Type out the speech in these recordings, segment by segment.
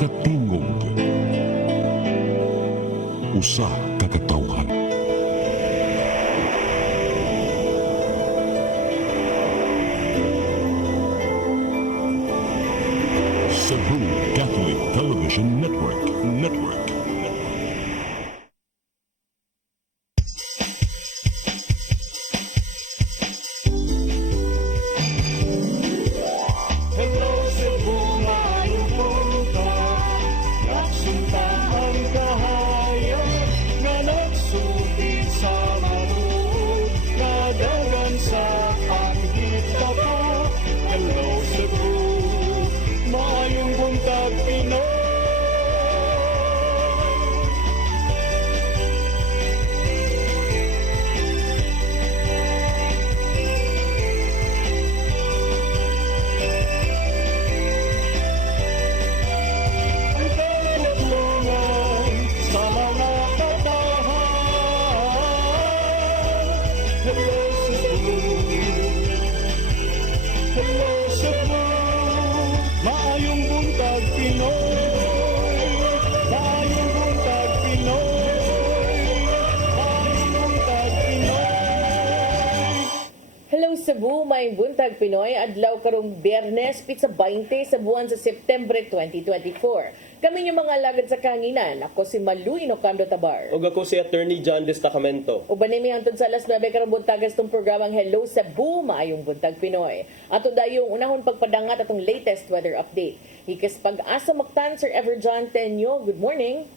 Katingog. Usa ka katawhan. Cebu Catholic Television Network. Hello Cebu, maayong punta. Nagsunta ang kahayag nga nagsulti sa manuod, nadagan sa anghit pa po. Hello Cebu, maayong buntag Pinoy. Ang katutulungan sa mga katahan. Hello Cebu, hello Cebu, maayong buntag Pinoy, maayong buntag Pinoy, maayong buntag Pinoy. Hello Cebu, may buntag Pinoy, adlaw karong Biyernes, pizza 20 sa buwan sa September 2024. Kami yung mga alagad sa kahanginan. Ako si Malu Inocando Tabar. Ug ako si Attorney John Destacamento. O banimi hangtod sa alas 9 karong buntagas itong programang Hello Cebu, maayong buntag Pinoy. Ato dayong unahon pagpadangat atong latest weather update. Hikas pag-asa Mactan, Sir Everjohn Tenyo. Good morning.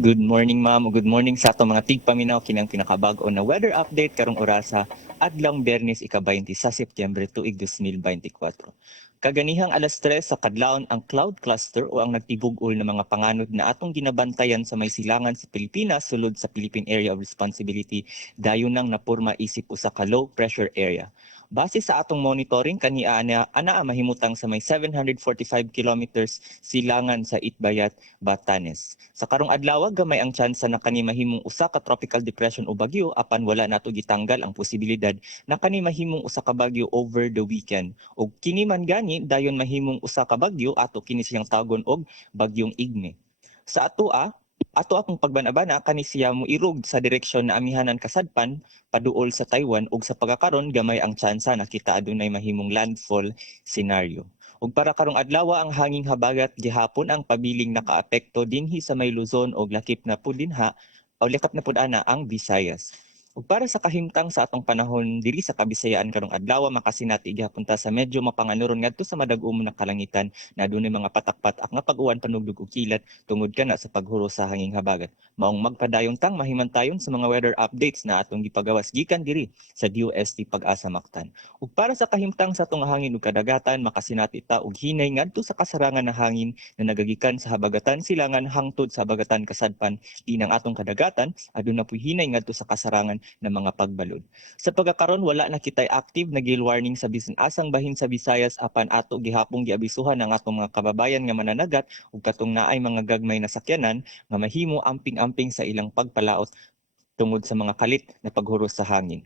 Good morning ma'am, o good morning sa atong mga tigpaminaw kinang pinakabago na weather update karong orasa adlong Biyernes ika-20 sa Setyembre tuig 2024. Kaganihang alas 3 sa kadlawon ang cloud cluster o ang nagtibug-ol na mga panganod na atong ginabantayan sa may silangan sa Pilipinas sulod sa Philippine Area of Responsibility dayon nang napurma isip usa ka low pressure area. Base sa atong monitoring kaniya ana mahimutang sa may 745 kilometers silangan sa Itbayat, Batanes. Sa karong adlaw gamay ang tsansa na kani mahimong usa ka tropical depression o bagyo apan wala nato gitanggal ang posibilidad na kani mahimong usa ka bagyo over the weekend. Og kini man gani dayon mahimong usa ka bagyo ato kini siyang tagon og bagyong Igme. Sa ato akong pagbanabana kani siya moirog sa direksyon na amihanan kasadpan paduol sa Taiwan ug sa pagkakaron gamay ang tsansa na kita adunay mahimong landfall scenario. Ug para karong adlaw ang hanging habagat gihapon ang pabiling nakaapekto dinhi sa may Luzon ug lakip na pud ana ang Visayas. Ug para sa kahimtang sa atong panahon diri sa Kabisayaan karong adlaw makasinati gihapunta sa medyo mapanganuron ngadto sa madag-umon na kalangitan na adunay mga patak-patak nga pag-uwan panugdog ug kilat tungod kana sa paghuro sa hanging habagat. Maong magpadayon tang mahimantayon sa mga weather updates na atong gipagawas gikan diri sa DOST Pag-asa Mactan. Ug para sa kahimtang sa atong hangin ug kadagatan makasinati ta og hinay ngadto sa kasarangan na hangin na nagagikan sa habagatan silangan hangtod sa habagatan kasadpan dinang atong kadagatan aduna puy hinay ngadto sa kasarangan ng mga pagbalod. Sa pagkakaron wala na kitay active na gale warning sa bisan asang bahin sa Visayas apan ato gihapong giabisuhan ang atong mga kababayan nga mananagat ug katong naay mga gagmay na sakyanan nga mahimo amping-amping sa ilang pagpalaot tungod sa mga kalit na paghuros sa hangin.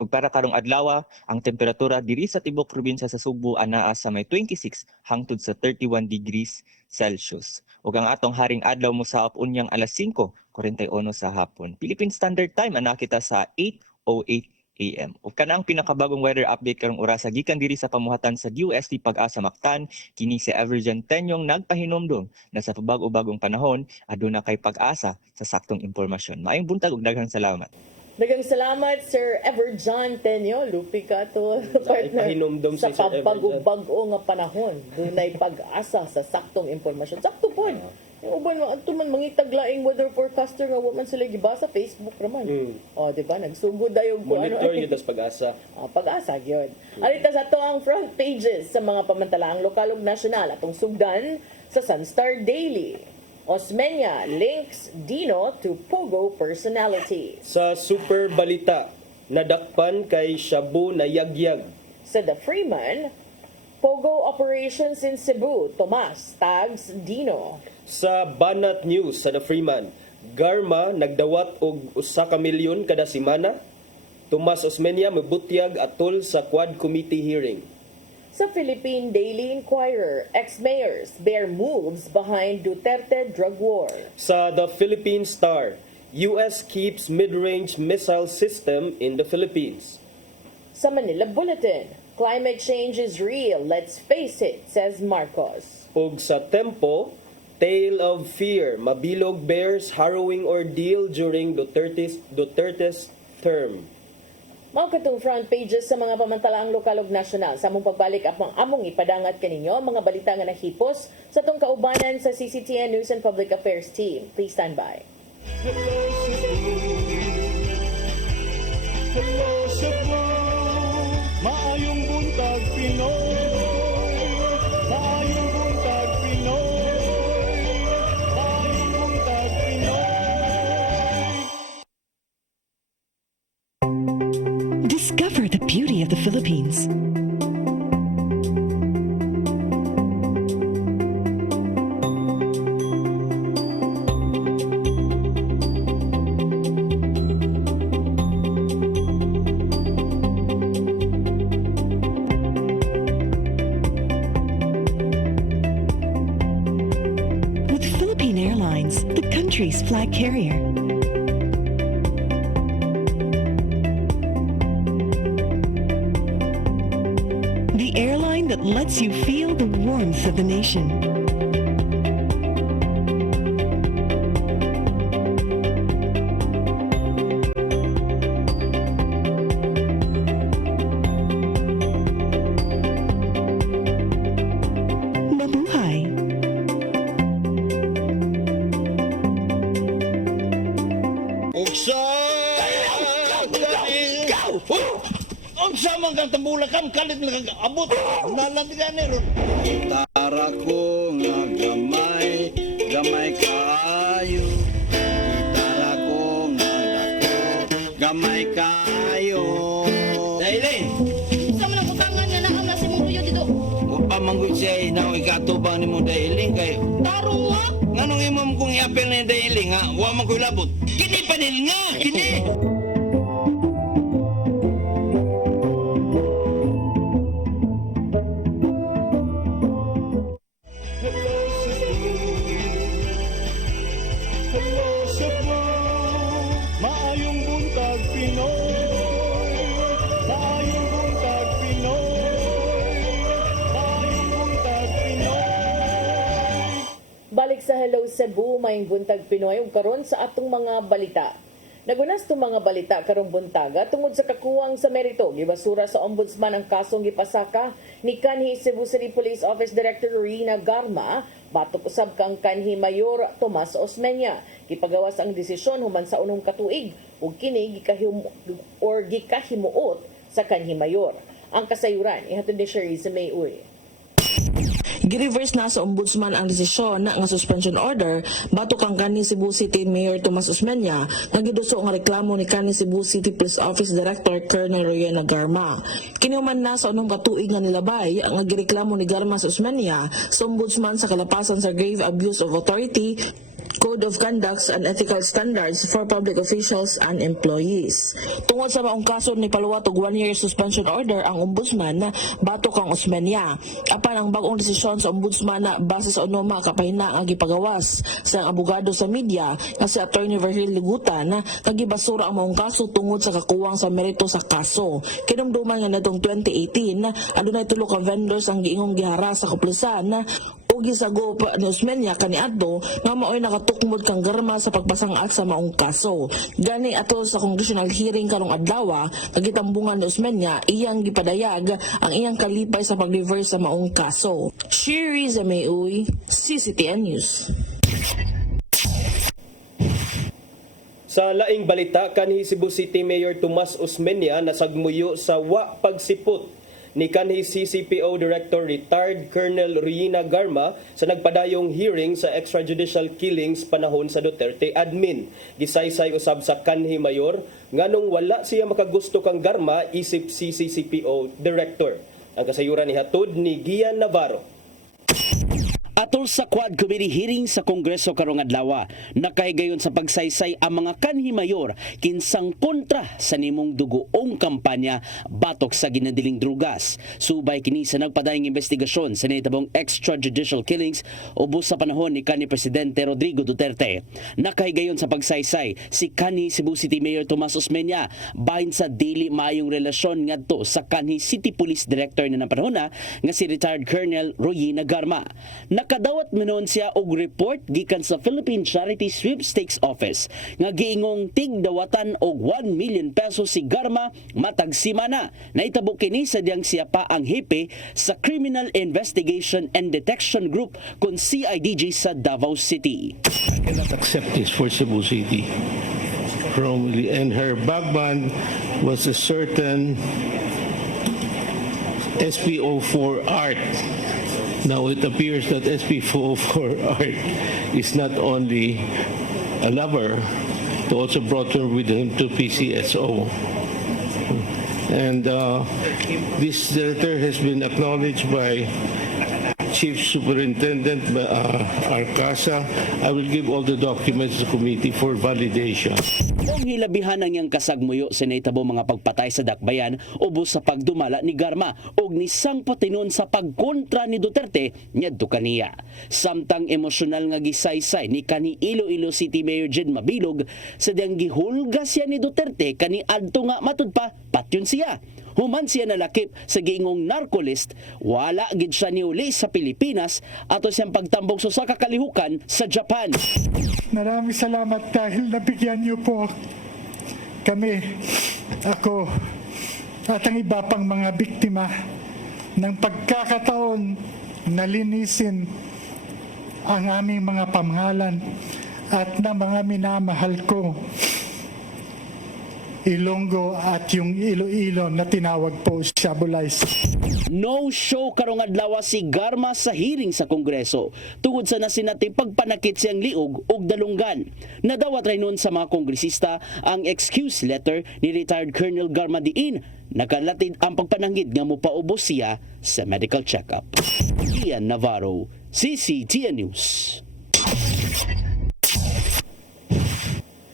Ug para karong adlaw ang temperatura diri sa tibok probinsya sa Subo anaa sa may 26 hangtod sa 31 degrees Celsius. Ug ang atong haring adlaw mosaop unyang alas 5:41 sa hapon. Philippine Standard Time ana kita sa 8:08 AM. Ug kana ang pinakabagong weather update karong orasa gikan diri sa pamuhatan sa DOST Pag-asa Mactan kini si Everjohn Tenyong nagpahinomdom na sa pabag-o-bagong panahon aduna kay pag-asa sa saktong impormasyon. Maayong buntag ug daghang salamat. Daghang salamat, Sir Everjohn Tenyo. Lupi ka to, partner. Pahinomdom Sa si Sir Everjohn. pagbago-bago nga panahon, dunay pag-asa sa saktong impormasyon. Sakto po. Yung uban mo, ato man mangitaglaing weather forecaster nga waman sila gibasa Facebook naman. O, di ba? Nagsugod dayo ko Monitor yun tas Pag-asa. pag-asa yun. Alita sa to ang front pages sa mga pamantalaang lokal ug nasyonal atong sugdan sa Sunstar Daily. Osmeña links Dino to Pogo personality. Sa Super Balita, nadakpan kay Shabu na yagyag. Sa The Freeman, Pogo operations in Cebu, Tomas tags Dino. Sa Banat News sa The Freeman, Garma nagdawat og 1 ka milyon kada semana. Tomas Osmeña mabutyag atol sa Quad Committee hearing. Sa Philippine Daily Inquirer, ex-mayors bear moves behind Duterte drug war. Sa The Philippine Star, US keeps mid-range missile system in the Philippines. Sa Manila Bulletin, climate change is real, let's face it, says Marcos. Ug sa Tempo, Tale of Fear, mabilog bears harrowing ordeal during Duterte's term. Mao katong front pages sa mga pamantalaang lokal ug nasyonal. Sa among pagbalik among ipadangat kaninyo ang mga balita nga nahipos sa tong kaubanan sa CCTN News and Public Affairs team. Please stand by. Hello Cebu, hello Cebu, maayong buntag Pinoy, maayong buntag Pinoy, maayong buntag Pinoy. Discover the beauty of the Philippines. With Philippine Airlines, the country's flag carrier. The airline that lets you feel the warmth of the nation. Mabuhay! Uksa! Unsa man kang tambulakan kalit nagabot nalandigan ni ron. Gitara ko nga gamay kaayo. Gitara ko nga dako gamay kaayo. Dahil Sa man ang kutangan nga naam na si mong tuyo dito. Upa manggoy siya na ikatubang ni mo dahiling kayo. Tarong nga. Nganong imam kong iapel na yung dahiling ha? Wa man ko'y labot. Kini panil nga! Kini! Hello Cebu, hello Cebu, maayong buntag Pinoy, maayong buntag Pinoy, maayong buntag Pinoy. Balik sa Hello Cebu, mayong buntag Pinoy ug karon sa atong mga balita. Nagunas tong mga balita karong buntaga tungod sa kakuwang sa merito gibasura sa ombudsman ang kasong gipasaka ni kanhi Cebu City Police Office Director Rina Garma batok usab kang kanhi Mayor Tomas Osmeña. Gipagawas ang desisyon human sa unong katuig ug kini gikahimuot sa kanhi Mayor. Ang kasayuran ihatod ni Sherry sa May Uy. Gi-reverse na sa ombudsman ang desisyon na nga suspension order batok kang kanhi Cebu City Mayor Tomas Osmeña nga giduso nga reklamo ni kanhi Cebu City Police Office Director Colonel Rowena Garma. Kinihuman na sa unong katuig nga nilabay nga gireklamo ni Garma sa Osmeña sa ombudsman sa kalapasan sa grave abuse of authority, Code of Conducts and Ethical Standards for Public Officials and Employees. Tungod sa maong kaso ni paluwat og 1-year suspension order ang ombudsman na batok kang Osmeña. Apan ang bagong desisyon sa ombudsman na base sa unoma kapahina nga gipagawas sa abogado sa media nga si Attorney Virgil Ligutan na nagibasura ang maong kaso tungod sa kakuwang sa merito sa kaso. Kinumduman nga natong 2018 adunay tulo ka vendors ang giingong gihara sa kapulisan ug gisagop ni Osmeña kaniadto nga maoy nakatukmod kang Garma sa pagpasangat sa maong kaso. Gani ato sa congressional hearing karong adlaw, nagitambungan ni Osmeña iyang gipadayag ang iyang kalipay sa pag-reverse sa maong kaso. Sherry sa May Uy, CCTN News. Sa laing balita, kanhi Cebu City Mayor Tomas Osmeña nasagmuyo sa wa pagsipot ni kanhi CCPO Director Retired Colonel Rowena Garma sa nagpadayong hearing sa extrajudicial killings panahon sa Duterte admin. Gisaysay usab sa kanhi mayor nganong wala siya makagusto kang Garma isip CCPO Director. Ang kasayuran ni hatod ni Gian Navarro. Atol sa Quad Committee hearing sa Kongreso karong adlaw, nakahigayon sa pagsaysay ang mga kanhi mayor kinsang kontra sa nimong dugoong kampanya batok sa ginadiling drugas. Subay kini sa nagpadayong investigasyon sa nahitabong extrajudicial killings ubos sa panahon ni kanhi Presidente Rodrigo Duterte. Nakahigayon sa pagsaysay si kanhi Cebu City Mayor Tomas Osmeña bahin sa dili maayong relasyon ngadto sa kanhi City Police Director na panahon nga si retired Colonel Royina Garma. Nakadawat minon siya og report gikan sa Philippine Charity Sweepstakes Office nga giingong tigdawatan og 1 million pesos si Garma matag simana. Naitabo kini sa diyang siya pa ang hepe sa Criminal Investigation and Detection Group kun CIDG sa Davao City. I cannot accept this for Cebu City. And her backbone was a certain SPO4 Art. Now it appears that SPO4 Art is not only a lover, but also brought her with him to PCSO. And this letter has been acknowledged by Chief Superintendent Arcasa. I will give all the documents to the committee for validation. Ang hilabihan ang iyang kasagmuyo sa naitabo mga pagpatay sa dakbayan ubos sa pagdumala ni Garma og ni sang patinon sa pagkontra ni Duterte ngadto kaniya. Samtang emosyonal nga gisaysay ni kani Iloilo City Mayor Jed Mabilog sa diyang gihulga siya ni Duterte kani adto nga matud pa patyon siya. Human siya nalakip sa giingong narcolist, wala gid siya niuli sa Pilipinas ato siyang pagtambok sa kakalihukan sa Japan. Maraming salamat dahil nabigyan niyo po kami, ako, at ang iba pang mga biktima ng pagkakataon na linisin ang aming mga pamahalan at na mga minamahal ko. Ilonggo at yung Iloilo na tinawag po Shabulaysa. No show karong adlaw si Garma sa hearing sa Kongreso tungod sa nasinati pagpanakit siyang liog og dalunggan. Nadawat ray nun sa mga kongresista ang excuse letter ni retired Colonel Garma diin nakalatid ang pagpananggid nga mopaubos siya sa medical checkup. Ian Navarro, CCTN News.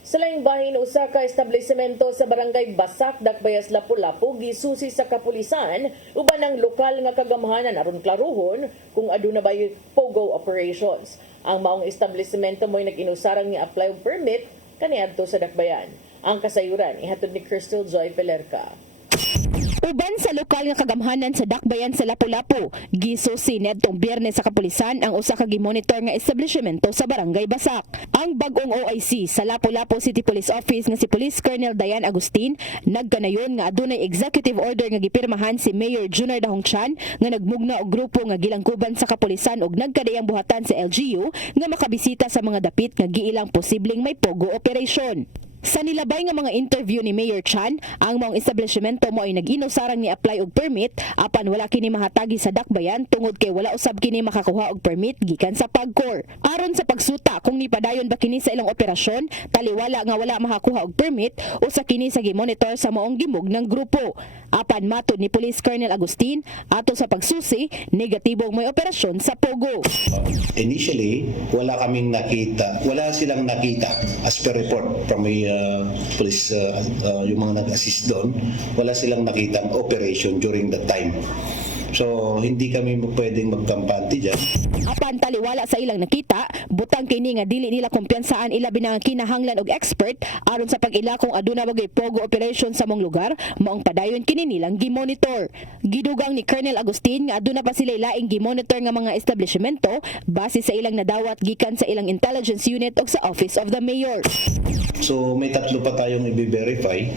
Sa laing bahin, usa ka establishmento sa barangay Basak, Dakbayas, Lapu-Lapu gisusi sa kapulisan uban ang lokal nga kagamhanan aron klaruhon kung aduna bay pogo operations. Ang maong establishmento mo'y nag-inusarang ni apply og permit kaniadto sa Dakbayan. Ang kasayuran ihatod ni Crystal Joy Pelerca. Uban sa lokal nga kagamhanan sa Dakbayan sa Lapu-Lapu, gisusi nedtong Biyernes sa kapulisan ang usa ka gimonitor nga establishmento sa barangay Basak. Ang bag-ong OIC sa Lapu-Lapu City Police Office nga si Police Colonel Dayan Agustin nagkanayon nga adunay executive order nga gipirmahan si Mayor Junar Dahong Chan nga nagmugna og grupo nga gilangkuban sa kapulisan og nagkadayang buhatan sa LGU nga makabisita sa mga dapit nga giilang posibleng may pogo operation. Sa nilabay nga mga interview ni Mayor Chan, ang maong establishmento mo ay nag-inusarang ni apply og permit apan wala kini mahatagi sa Dakbayan tungod kay wala usab kini makakuha og permit gikan sa PAGCOR. Aron sa pagsuta kung nipadayon ba kini sa ilang operasyon, taliwala nga wala makakuha og permit usa kini sa gimonitor sa maong gimug ng grupo. Apan matud ni Police Colonel Agustin, ato sa pagsusi, negatibong may operasyon sa Pogo. Initially, wala silang nakita as per report from the police, yung mga nag-assist doon, wala silang nakitang operation during that time. So, hindi kami pwedeng magkampante dyan. Apan taliwala sa ilang nakita, butang kini nga dili nila kumpiyansaan ilabi na kinahanglan og expert aron sa pag-ila kung aduna bagay pogo operation sa mong lugar, maong padayon kini nilang gimonitor. Gidugang ni Colonel Agustin nga aduna pa sila laing gimonitor nga mga establishmento base sa ilang nadawat gikan sa ilang intelligence unit o sa Office of the Mayor. So, may tatlo pa tayong i-verify,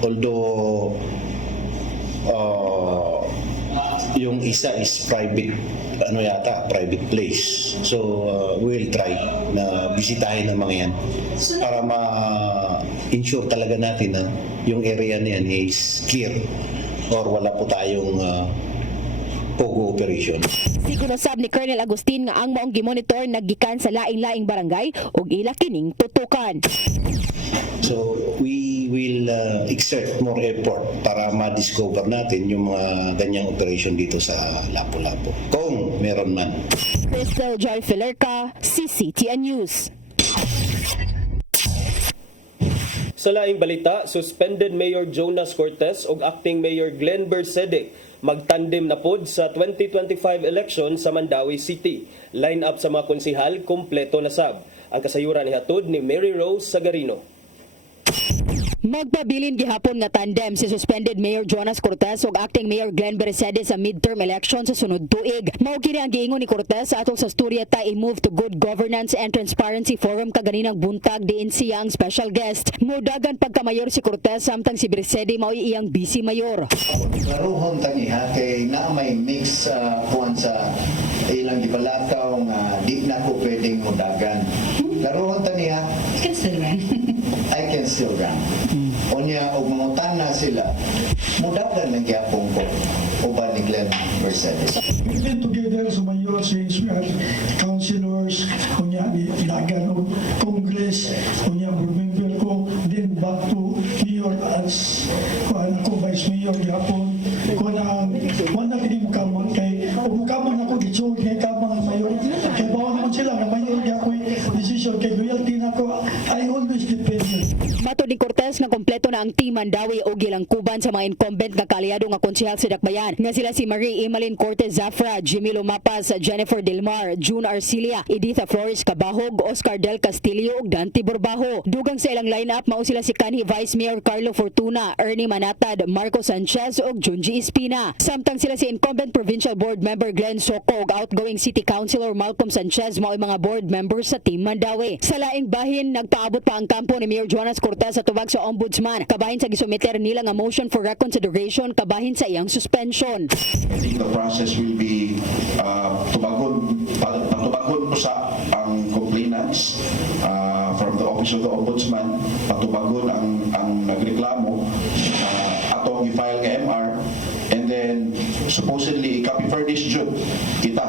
although yung isa is private place. So we'll try na bisitahin ang mga yan para ma-ensure talaga natin na yung area na yan is clear or wala po tayong POGO operation. Siguro sab ni Colonel Agustin nga ang maong gimonitor naggikan sa laing-laing barangay ug ila kining tutukan. So we will exert more effort para ma-discover natin yung mga ganyang operation dito sa Lapu-Lapu. Kung meron man. Crystal Joy Filerca, CCTN News. Sa laing balita, suspended Mayor Jonas Cortez ug Acting Mayor Glenn Bercedec magtandem na pod sa 2025 election sa Mandawi City. Line-up sa mga konsihal, kompleto na sab. Ang kasayuran ni hatod ni Mary Rose Sagarino. Magpabilin gihapon nga tandem si suspended Mayor Jonas Cortez ug Acting Mayor Glenn Bercedec sa midterm election sa sunod tuig. Mao kini ang giingon ni Cortez sa atol sa Storieta i-move to Good Governance and Transparency Forum kaganinang buntag diin siya ang special guest. Mudagan pagkamayor si Cortez samtang si Bercedec mao iyang vice mayor. Laruhon tangiha kay na may mix kuan sa ilang gibalakaw nga di na ko pwedeng mudagan. Laruhon tangiha I can still run. Unya og mangutana sila mudagan lang gyapon ko uban ni Glenn Bercedec. We've been together sa mayor since we are councilors, kunya ilagan o Congress, kunya board member ko, then back to mayor as ako vice mayor gihapon. Wala kini mukamon kay mukamon ako gitsog kay kamang mayor. Kay bawa naman sila nga mayor gyapon decision kay loyalty nako. I always depend. Matod ni Cortez nga kompleto na ang team Mandawi o gilangkuban sa mga incumbent nga kaliado nga konsehal sa Dakbayan nga sila si Marie Emeline Cortez Zafra, Jimmy Lumapas, Jennifer Delmar, June Arcilia, Editha Flores Cabahog, Oscar Del Castillo ug Dante Borbajo. Dugang sa ilang lineup mao sila si kanhi Vice Mayor Carlo Fortuna, Ernie Manatad, Marco Sanchez ug Junji Espina. Samtang sila si incumbent Provincial Board Member Glenn Soco ug outgoing City Councilor Malcolm Sanchez mao mga board members sa team Mandawi. Sa laing bahin nagpaabot pa ang kampo ni Mayor Jonas Cortez sa tubag sa Ombudsman kabahin sa gisumiter nila nga motion for reconsideration kabahin sa iyang suspension. I think the process will be tubagon po sa ang complainants from the Office of the Ombudsman, patubagon ang nagreklamo atong i-file nga MR, and then supposedly i-copy for this June kita,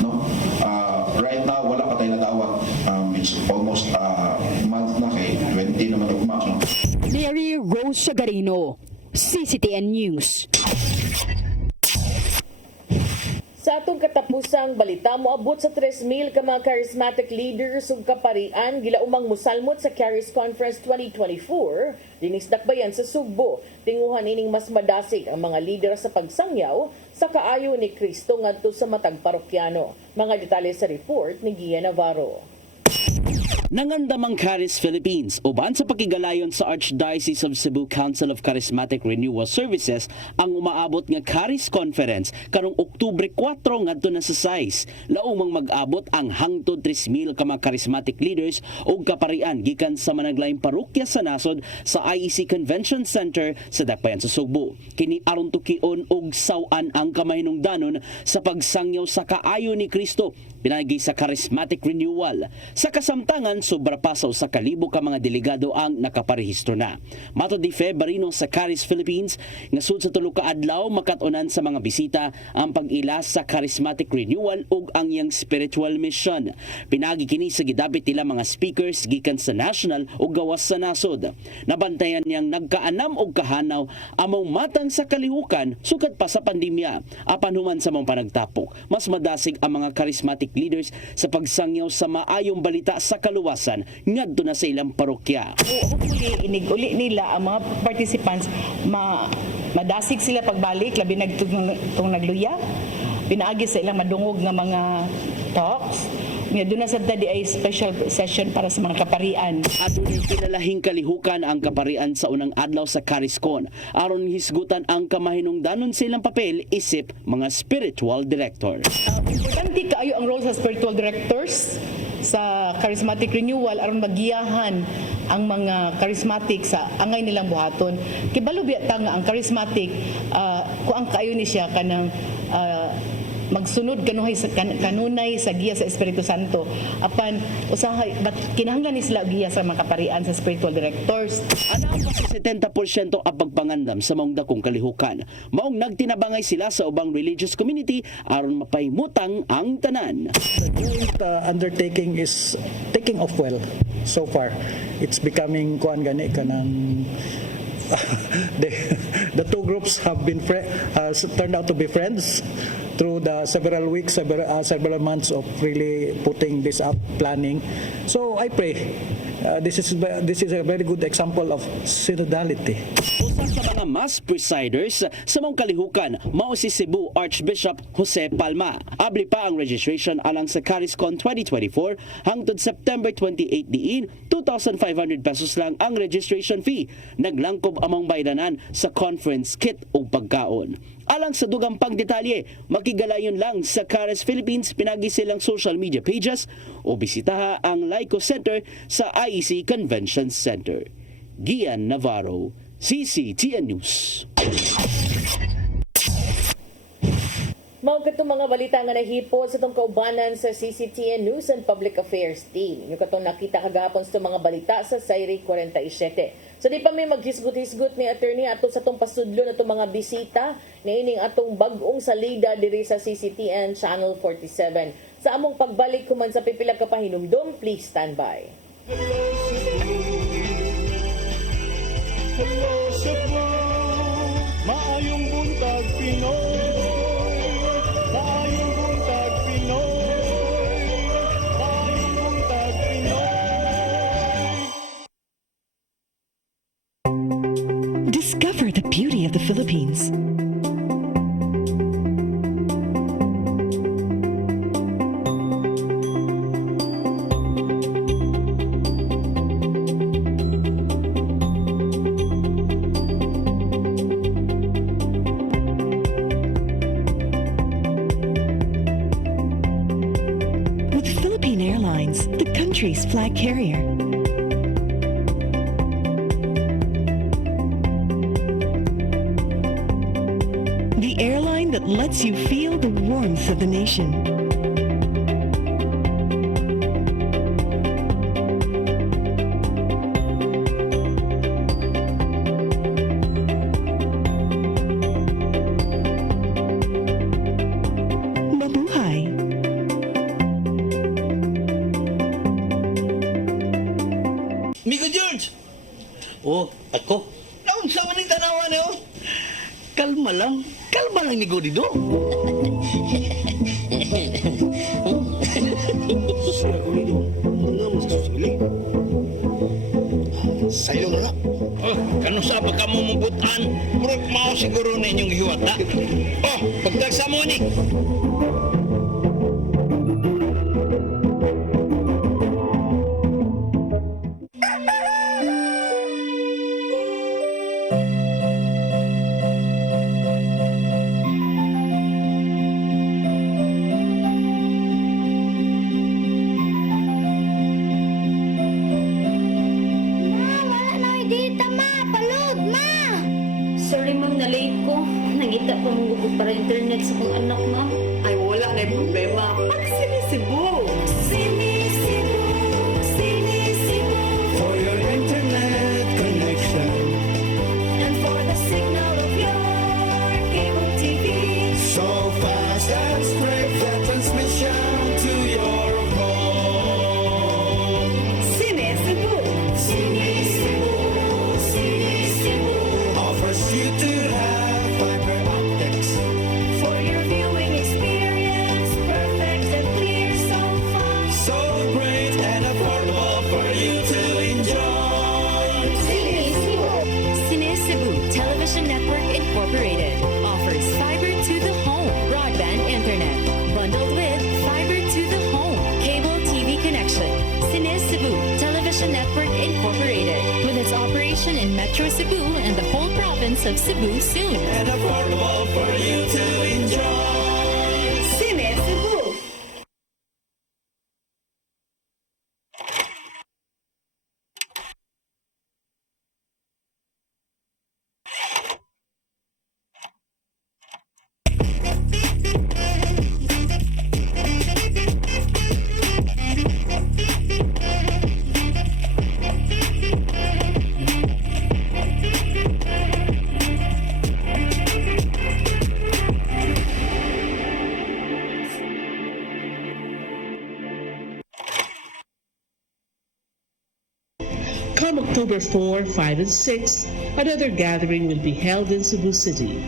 no? Right now wala pa tayo nadawat. It's almost month na kay 20 naman ugma. Mary Rose Sagarino, CCTN News. Sa atong katapusang balita, moabot sa 3,000 ka mga charismatic leaders ug kaparian gilaumang musalmot sa Caris Conference 2024 dinis Dakbayan sa Sugbo. Tinguhan ining mas madasig ang mga leader sa pagsangyaw sa kaayo ni Kristo ngadto sa matag parokyano. Mga detalye sa report ni Gia Navarro. Nangandamang Charis Philippines uban sa pakigalayon sa Archdiocese of Cebu Council of Charismatic Renewal Services ang umaabot nga Charis Conference karong Oktubre 4 ngadto na sa 6. Laumang mag-abot ang hangtod 3,000 ka mga charismatic leaders ug kaparian gikan sa managlaing parokya sa nasod sa IEC Convention Center sa Dakbayan sa Sugbo. Kini aron tukion og sawan ang kamahinungdanon sa pagsangyaw sa kaayo ni Kristo pinagi sa charismatic renewal. Sa kasamtangan, sobra pasaw sa kalibo ka mga delegado ang nakaparehistro na. Matod ni Febarino sa Charis Philippines, nga sud sa tulo ka adlaw makatunan sa mga bisita ang pag-ila sa charismatic renewal ug ang iyang spiritual mission. Pinagi kini sa gidapit nila mga speakers gikan sa national ug gawas sa nasod. Nabantayan niyang nagkaanam og kahanaw among matang sa kalihukan sugad pa sa pandemya. Apan human sa mga panagtapok, mas madasig ang mga charismatic leaders sa pagsangyaw sa maayong balita sa kaluwasan ngadto na sa ilang parokya. Hopefully iniguli nila ang mga participants madasig sila pagbalik labi nagtong nagluya pinaagi sa ilang madungog nga mga talks. Doon na sa tadi ay special session para sa mga kaparian. Adunay kinalahing kalihukan ang kaparian sa unang adlaw sa CarisCon aron hisgutan ang kamahinungdanon sa ilang papel isip mga spiritual director. Importante kaayo ang role sa spiritual directors sa charismatic renewal aron magiyahan ang mga charismatic sa angay nilang buhaton. Kibalo biya ta nga ang charismatic kung ang kaayo ni siya kanang magsunod kanunay sa giya sa Espiritu Santo apan usahay kinahanglan ni sila giya sa mga kaparian sa spiritual directors. Ana ang 70% ang pagpangandam sa maong dakong kalihukan. Maong nagtinabangay sila sa ubang religious community aron mapahimutang ang tanan. The joint undertaking is taking off well so far. It's becoming kuan gani kanang the two groups have been turned out to be friends through the several weeks, several months of really putting this up, planning. So I pray this is a very good example of synodality. Usa sa mga mass presiders sa mong kalihukan mao si Cebu Archbishop Jose Palma. Abli pa ang registration alang sa CARISCON 2024 hangtod September 28 diin 2,500 pesos lang ang registration fee. Naglangkob among bayranan sa conference kit o pagkaon. Alang sa dugang pang detalye, makigalayon lang sa CARES Philippines pinagi silang social media pages o bisitaha ang Laico Center sa IEC Convention Center. Gian Navarro, CCTN News. Mga katong mga balita nga nahipo sa itong kaubanan sa CCTN News and Public Affairs Team. Yung katong nakita kagahapon sa mga balita sa Sayri 47. So di pa may maghisgot-hisgot ni attorney ato sa itong pasudlo na itong mga bisita na ining atong bagong salida diri sa CCTN Channel 47. Sa among pagbalik kuman sa pipila ka pahinumdom, please stand by. Hello Cebu, maayong buntag Pinoy. Maayong buntag Pinoy. Maayong buntag Pinoy. Discover the beauty of the Philippines. With Philippine Airlines, the country's flag carrier. The airline that lets you feel the warmth of the nation. Mabuhay. Migo George! Oh, ako? Naon sa maning tanawan eh, oh? Kalma lang Migo Dido. Sila ko nito. Mga mas kasili. Sa'yo na. Oh, kano sa ba ka mo mabutan? Murag mao siguro na inyong hiwata. Oh, pagtagsa mo ni. Sorry ma'am, na-late ko. Nangita pa mong gugod para internet sa kong anak ma'am. Ay, wala na yung problema. Mag-Sinisibu! Sinisibu! Sinisibu! For your internet connection. And for the signal of your cable TV. So fast and straight the transmission to your home. Sinisibu! Sinisibu! Sinisibu! Offers you to have fiber optics. For your viewing experience, perfect and clear, so fast. So great and affordable for you to enjoy. Sinisibu. Sinisibu Television Network Incorporated offers fiber to the home broadband internet bundled with fiber to the home cable TV connection. Sinisibu Television Network Incorporated with its operation in Metro Cebu and the whole province of Cebu soon. And affordable for you to enjoy. Sinisibu. Come October 4, 5, and 6, another gathering will be held in Cebu City,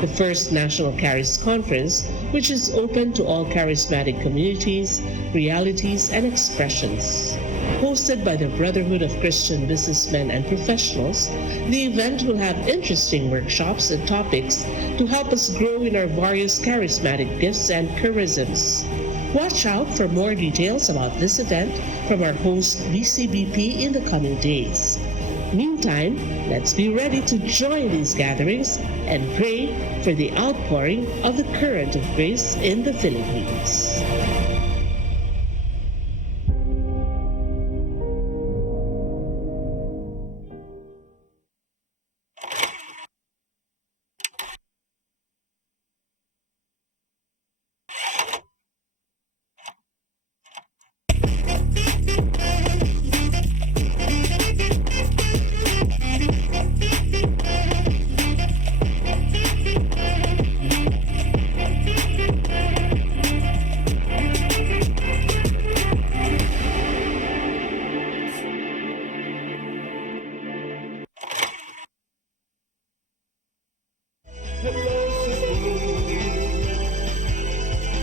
the first National Charis Conference, which is open to all charismatic communities, realities, and expressions. Hosted by the Brotherhood of Christian Businessmen and Professionals, the event will have interesting workshops and topics to help us grow in our various charismatic gifts and charisms. Watch out for more details about this event from our host BCBP in the coming days. Meantime, let's be ready to join these gatherings and pray for the outpouring of the current of grace in the Philippines.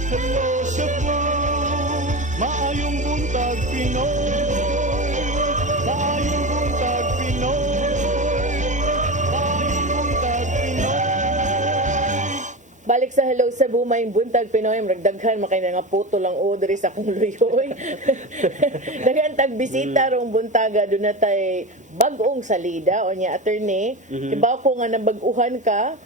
Hello Cebu, maayong buntag Pinoy, maayong buntag Pinoy, maayong buntag Pinoy. Balik sa Hello Cebu, may buntag Pinoy, magdaghan makay nga puto lang o diri sa akong luyoy. Daghan tag bisita rong buntaga doon natay bag-ong salida o niya attorney. Diba ko nga nabag-uhan ka,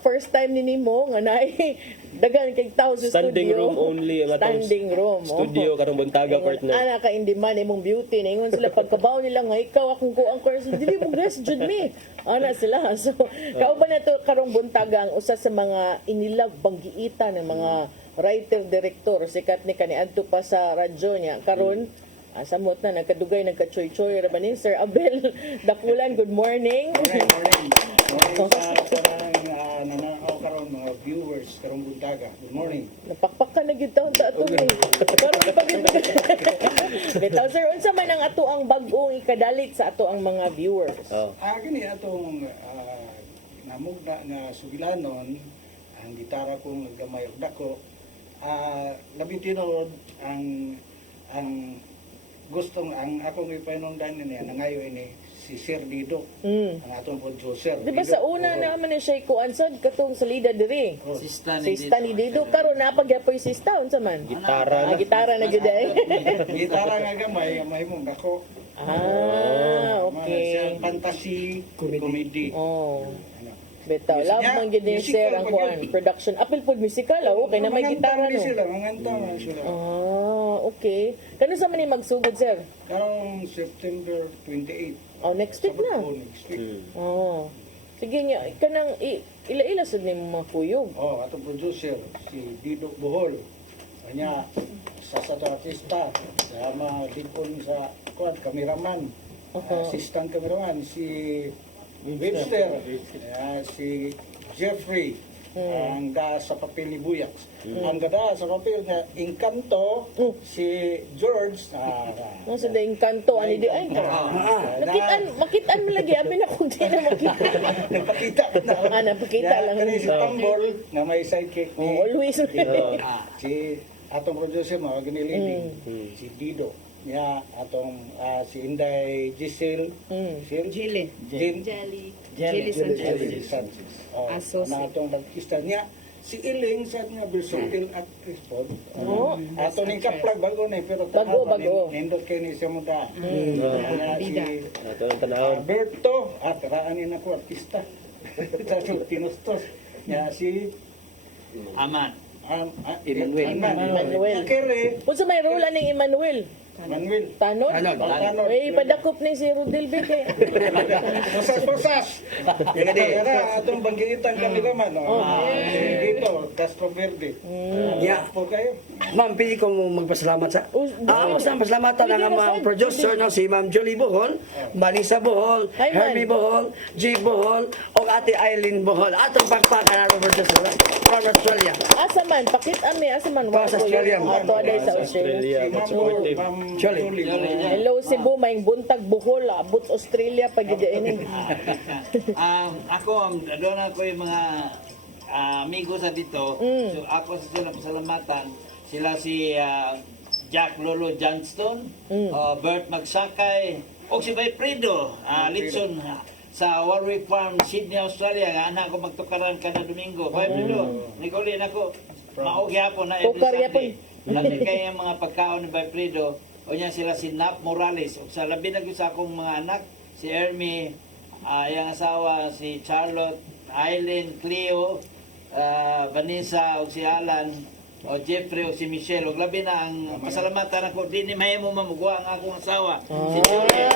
first time ni nimo nga naay daghan kay tao sa Standing studio. room only ang atong Standing room. studio karong buntaga partner. Ana ka hindi man imong beauty ningon sila pagkabaw nila nga ikaw akong kuang course dili mo dress jud me. Ana sila. So kauban na to karong buntaga ang usa sa mga inilag banggiita ng mga writer director sikat ni kaniadto pa sa radyo niya karon samot na nagkadugay nagkachoy-choy ra ba ni Sir Abel Dakulan. Good morning. Morning sa karang nanakaw karon mga viewers karong buntaga. Good morning. Napakpak ka na gid taon ta ato ni. Karon pagid. Bitaw sir unsa man ang ato ang bag-ong ikadalit sa ato ang mga viewers? Gani atong namugna nga sugilanon ang gitara kong naggamay og dako. Labi tinod ang gustong ang akong ipainungdan niya nangayo ini si Sir Dido, ang atong producer. Di ba sa una naman ni siya kuansad katong salida diri? Sista ni Dido karon napagyapoy sista unsa man? Gitara na. Gitara na gid ay. Gitara nga gamay mahimong dako. Okay. Fantasy comedy. Oh. Betaw, love man gid ni Sir ang kuan production. Apil pod musical okay na may gitara no. Manganta man sila. Okay. Kano sa man ni magsugod sir? Karong September 28. Next week na. Next week. Sige niya, kanang ila-ila sad ni mga kuyog. Atong producer si Dido Bohol. Kanya sa artista, sa mga dipon sa cameraman. Assistant cameraman si Webster, si Jeffrey, ang da sa papel ni Buyak. Ang gada sa papel na Encanto, si George. Sa da Encanto, ani di ay. Makitaan mo lagi, abi na kung di na makita. Napakita na. Napakita lang. Kani si Tambol, na may sidekick ni always. Si atong producer, mga ginilini, si Dido. Ya atong si Inday Giselle Jelly Sanchez. Na atong artista niya si Iling sa nga versatile actress po. Ato ning kaplag bago na pero bago. Nindot kay ni sa muda. Si atong tanawon. Berto raan ni nako artista. Sa tinustos. Ya si Aman. Emmanuel. Unsa may role aning Emmanuel? Manuel. Tanod? Padakop ni si Rodel Beke. Posas. Kaya atong banggitan kami naman. Dito, Castro Verde. Po kayo. Ma'am, pili ko magpasalamat sa... pasalamatan ang mga producer, si Ma'am Julie Bohol, Marisa Bohol, Hermie Bohol, G Bohol, o Ate Eileen Bohol. Atong pakpakan atong producer from Australia. Asa man, pakit ami, asa man. Sa Australia. Ato aday sa Australia. Si Ma'am Ma'am Jolie. Hello Cebu, maing buntag Bohol, abot Australia pag ini. Ako, doon ako yung mga amigo sa dito. So ako sa sila pasalamatan. Sila si Jack Lolo Johnston, Bert Magsakay, o si Baypredo, Litson sa Warwick Farm, Sydney, Australia. Nga anak ko magtukaran ka na Domingo. Baypredo, Nicolin ako, maogi hapon na every Tukar Sunday. Lagi kayo yung mga pagkaon ni Baypredo. O niya sila si Nap Morales. O sa labi na sa akong mga anak, si Ermi, yung asawa, si Charlotte, Aileen, Cleo, Vanessa, o si Alan, o Jeffrey, o si Michelle. O labi na ang pasalamatan ako. Di ni mahimo mamugwa ang akong asawa. Si Juliet.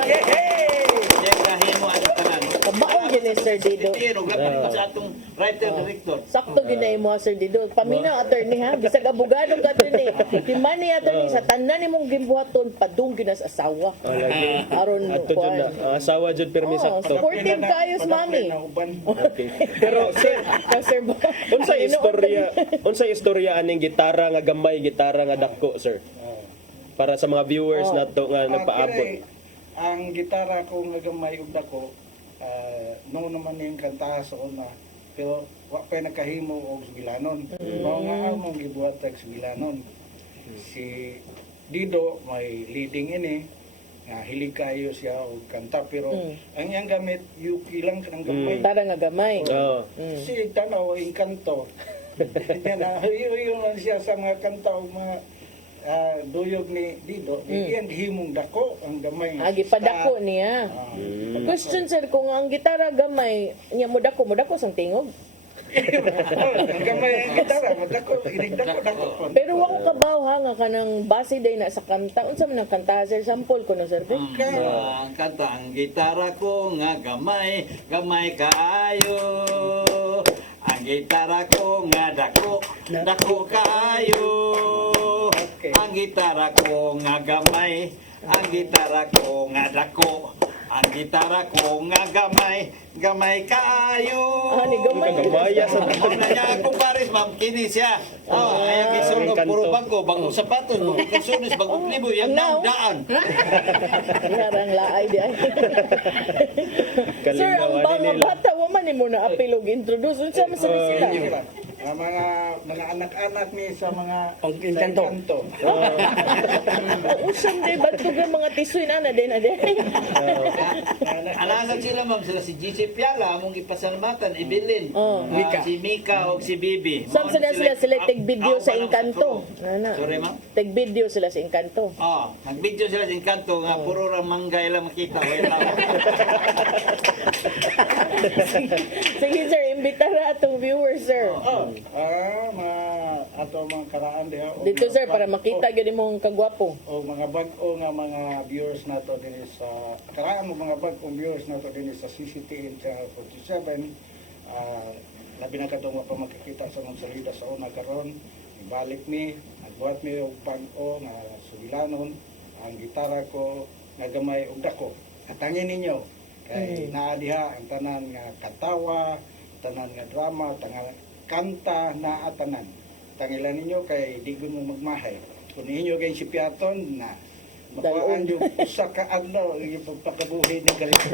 Kahimo ang tanan. Kabaon gini Sir Dido. O labi ko sa atong writer-director. Sakto ginay mo Sir Dido. Paminaw attorney ha, bisag abogado ka attorney. Di man ni attorney sa tanan nimong gimbuhaton padung ginas asawa. Aron Ato jud na. Asawa jud permi sakto. Supportive kayo mami. Okay. Pero sir, Sir, unsay istorya aning gitara nga gamay, gitara nga dako, sir? Para sa mga viewers nato nga nagpaabot. Ang gitara ko nga gamay ug dako, no naman yung kantaha sa una, pero wa pa nakahimo og sugilanon. Mao nga among gibuhat og sugilanon. Si Dido may leading ini, hilig kayo siya og kanta, pero ang iyang gamit yuki lang kanang gamay. Tara nga gamay. Si tanaw ang kanto. Yan yung lang siya sa mga kanta o mga duyog ni Dido. Iyan himong dako ang gamay. Agi padako niya. Question sir, kung ang gitara gamay, niya mo dako sang tingog. Ang gamay ang gitara, madako, dako. Pero wako kabaw ha nga kanang base day na sa kanta. Unsa man ang kanta sir? Sample ko na sir. Ang kanta, ang gitara ko nga gamay, gamay kaayo. Ang gitara ko nga dako, dako kaayo. Ang gitara ko nga gamay, ang gitara ko nga dako. Ang gitara ko nga gamay, gamay kaayo. Ni gamay. Gamaya sa Niya akong pares, ma'am, kini siya. Ayaw kisulog, puro bangko, bangko sapatos, bangko kalsones, bangko libo, yung daan. Ngarang laay di ay. Sir, ang mga bata, waman ni mo na apilog introduce. Unsa man sa sila? Ang mga anak-anak ni sa mga Kanto. Usam day bato ng mga tisoy na din ade. Alasan sila, ma'am, sila si GC Piala, among ipasalamatan, Ibilin, si Mika o si Bibi. Sam sila tag video sa Encanto. Nana. Sorry, ma'am? Tag video sila sa Encanto. Nag-video sila sa Encanto, nga puro rang manggay lang makita. Sige sir, imbitara atong viewers sir. Mga karaan diha. Dito sir, para makita gyud imong kagwapo. O mga bag-o nga mga viewers nato din sa karaan mo mga bag-o viewers nato din sa CCTV Channel 47. Labi na kadto pa makikita sa mga salida sa una karon. Ibalik mi, nagbuhat mi og pag-o nga sugilanon, ang gitara ko nga gamay og dako. Atangin ninyo kay naa diha ang tanan nga katawa, tanan nga drama, tanan kanta na atanan. Tangilan ninyo kay digon mo magmahay. Kung ninyo kay si Piaton na makuhaan yung usa ka adlaw yung pagpakabuhi ni Galito.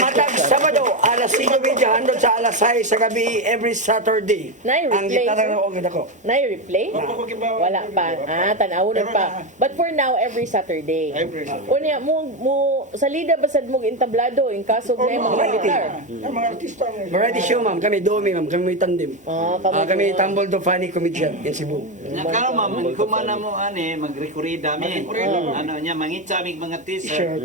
Matag Sabado, alas 5:30 hanggang sa alas 6 sa gabi every Saturday. Ang gitara nga og dako. Nai-replay? Wala pa. Tanawon pa. But for now, every Saturday. Unya mo salida basad mo entablado in kasog na yung mga gitar. Ang mga artista Variety show, ma'am. Kami domi, ma'am. Kami may tandem. Kami tambol do funny comedian in Cebu. Nakala ma'am, kumana mo magrekurida mi. Ano niya mangitsa mig mga t-shirt.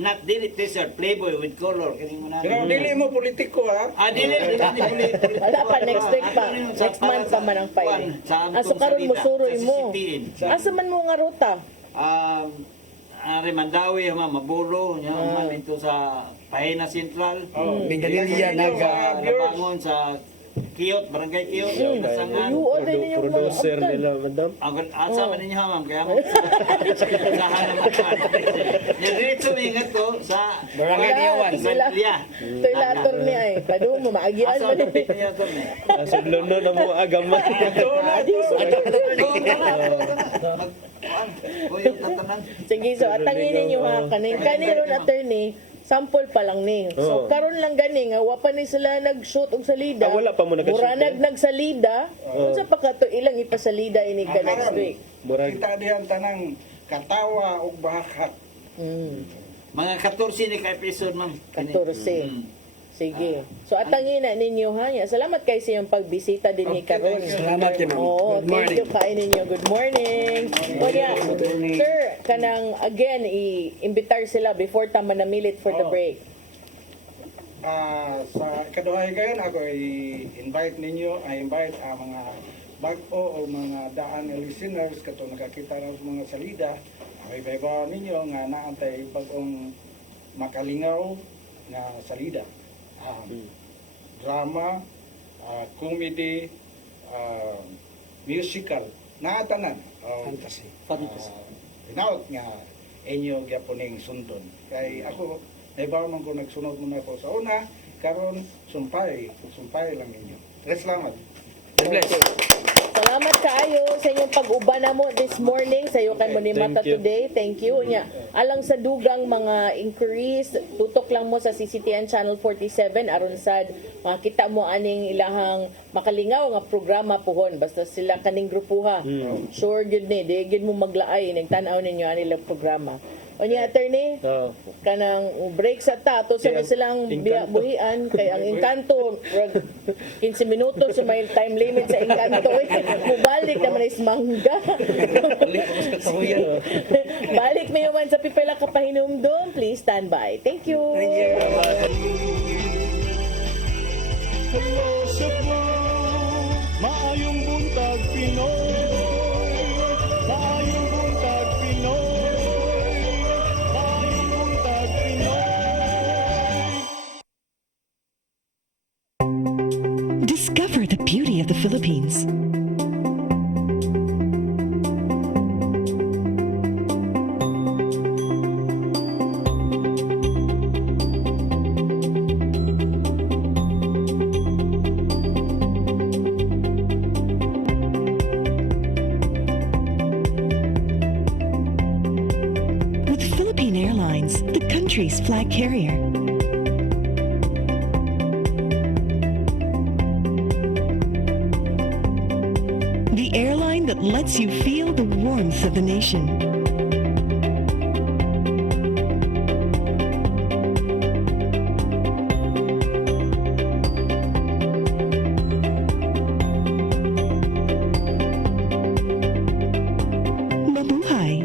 Not dili t-shirt, Playboy with color kini mo na. Pero dili mo politiko ha. Dili politiko. Wala pa next week pa. Next month pa man ang file. So karon mo suroy mo. Asa man mo nga ruta? Mandawi, Mabulo, man dito sa Pahina Central. Mindanilla, Naga. Nabangon sa Kiyot, Barangay Kiyot. Nasangan. Producer nila, madam. Asa man ninyo, ma'am. Kaya mo sa naman ka. Diretso mingat ko sa Barangay Diawan. Ito ilator niya eh. Pado mo, maagian mo din. Nasa luno na mo agaman. Sige, so atangin ninyo ha, kanin attorney, sample pa lang ni. So karon lang gani nga wa pa ni sila nag-shoot og salida. Wala pa mo nag-shoot. Mura nagsalida. Unsa pa kato ilang ipasalida ini ka next week. Kita diyan tanang katawa ug bahak. Mga 14 ni kay episode, ma'am. 14. Sige. So atangin na ninyo ha. Salamat kay sa iyong pagbisita din ni karon. Salamat kayo, ma'am. Oo, Good thank morning. you kay ninyo. Good morning. Kuya, sir, kanang again i-imbitar sila before ta manamilit for the break. Sa kaduhay kayon ako i-invite ninyo, I-invite ang mga bago o mga daan na listeners kato nakakita na sa mga salida. Ay baybaw ninyo nga naantay bagong makalingaw na salida. Drama, comedy, musical, naatanan. Fantasy. Tinaot nga inyo gyaponing sundon. Kay ako, naibaw man ko nagsunod muna ko sa una, karon sumpay lang ninyo. Salamat. Bless. Salamat kaayo sa inyong pag-uban mo this morning sa iyo kay Monimata Thank you. today. Thank you. Nya, alang sa dugang mga inquiries, tutok lang mo sa CCTN Channel 47 aron sad makita mo aning ilahang makalingaw nga programa puhon basta sila kaning grupuha. Sure gud ni, di gud mo maglaay nagtan-aw ninyo ani ilang programa. Onya attorney, kanang break sa tato sa silang buhian kay ang Encanto 15 minutos sa may time limit sa Encanto. Mubalik naman is mangga. Balik mayo man sa pipila ka pahinumdum. Please stand by. Thank you. Hello Cebu, maayong buntag Pinoy. Maayong buntag Pinoy. Maayong buntag Pinoy. Discover the beauty of the Philippines. With Philippine Airlines, the country's flag carrier. The airline that lets you feel the warmth of the nation. Mabuhay.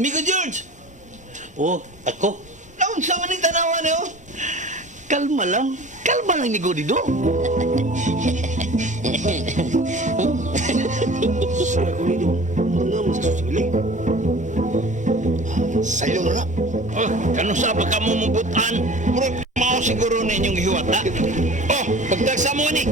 Migo George! Oh, ako? Naon sa maning tanawan niyo? Kalma lang ni Godido. Sila Godido, ano mas kasuling? Sa'yo na. Oh, kano sa ka mo mabutan? Murag mao siguro na inyong hiwata. Oh, pagtagsa mo ni.